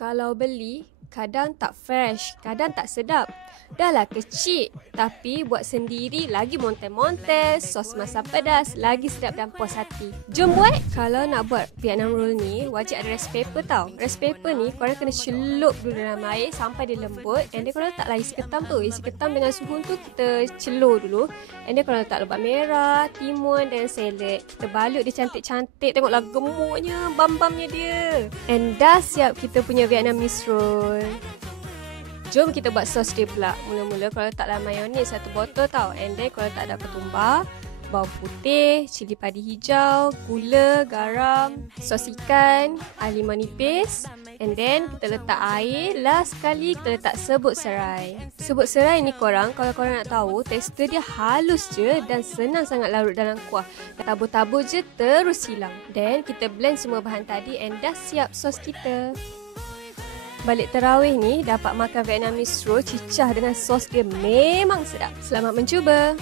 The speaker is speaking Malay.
Kalau beli, kadang tak fresh, kadang tak sedap. Dahlah kecil, tapi buat sendiri lagi montes-montes, sos masam pedas, lagi sedap dan puas hati. Jom buat! Kalau nak buat Vietnam roll ni, wajib ada rice paper tau. Rice paper ni, korang kena celup dulu dalam air sampai dia lembut. And then korang letaklah isi ketam tu. Isi ketam dengan suhu tu kita celur dulu. And then korang letak lebat merah, timun dan seledek. Kita balut dia cantik-cantik. Tengoklah gemuknya, bam-bamnya dia. And dah siap kita punya Vietnamese roll. Jom kita buat sos dia pula. Mula-mula korang letaklah mayonis satu botol tau. And then korang letak ada ketumbar, bawang putih, cili padi hijau, gula, garam, sos ikan, limau nipis. And then kita letak air. Last sekali kita letak sebut serai. Sebut serai ni korang, kalau korang nak tahu, tekstur dia halus je dan senang sangat larut dalam kuah. Tabur-tabur je terus hilang. Then kita blend semua bahan tadi and dah siap sos kita. Balik tarawih ni dapat makan Vietnamese roll cicah dengan sos dia memang sedap. Selamat mencuba!